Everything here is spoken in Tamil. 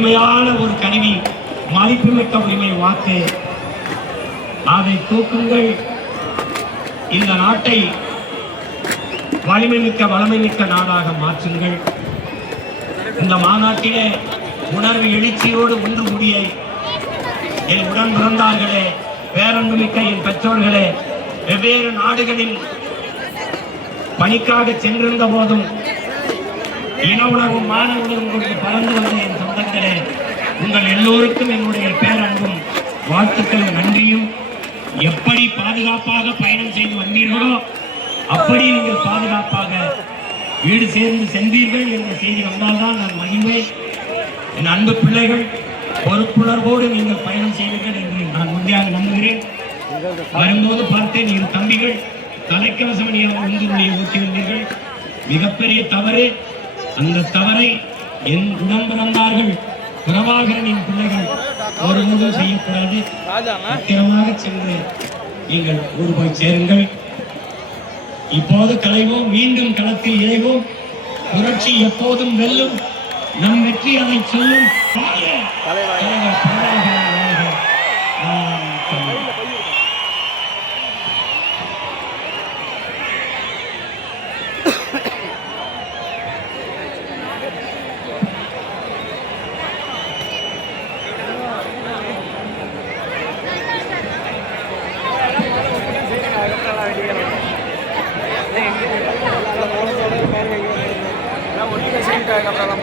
உண்மையான ஒரு கருவி, மதிப்புமிக்க உரிமை வாக்கு. அதை தூக்குங்கள். இந்த நாட்டை வலிமைமிக்க வளமைமிக்க நாடாக மாற்றுங்கள். இந்த மாநாட்டிலே உணர்வு எழுச்சியோடு ஒன்று கூடிய என் உடன் பிறந்தார்களே, பேரன்புமிக்க என் பெற்றோர்களே, வெவ்வேறு நாடுகளில் பணிக்காக சென்றிருந்த போதும் இன உணர்வும் மான உணர்வும் கொண்டு பறந்து வந்த என் சொந்தங்களே, உங்கள் எல்லோருக்கும் என்னுடைய பேரன்பும் வாழ்த்துக்களும் நன்றியும். எப்படி பாதுகாப்பாக பயணம் செய்து வந்தீர்களோ அப்படி நீங்கள் பாதுகாப்பாக வீடு சேர்ந்து சென்றீர்கள் என்ற செய்தி வந்தால்தான் நான் மகிழ்வேன். என் அன்பு பிள்ளைகள், பொறுப்புணர்வோடு நீங்கள் பயணம் செய்வீர்கள் என்று நான் உறுதியாக நம்புகிறேன். வரும்போது பார்த்தேன், இரு தம்பிகள் தலைக்கவசம் உங்களுடைய ஊற்றி வந்தீர்கள். மிகப்பெரிய தவறு. அந்த தவறை என் உடன் பிறந்தார்கள் பிரபாகரனின் பிள்ளைகள் ஒருபோதும் செய்யக்கூடாது. பத்திரமாக சென்று நீங்கள் ஊர் போய் சேருங்கள். இப்போது கலைவோம், மீண்டும் களத்தில் இணைவோம். புரட்சி எப்போதும் வெல்லும். நம் வெற்றி அதை சொல்லும். Kaya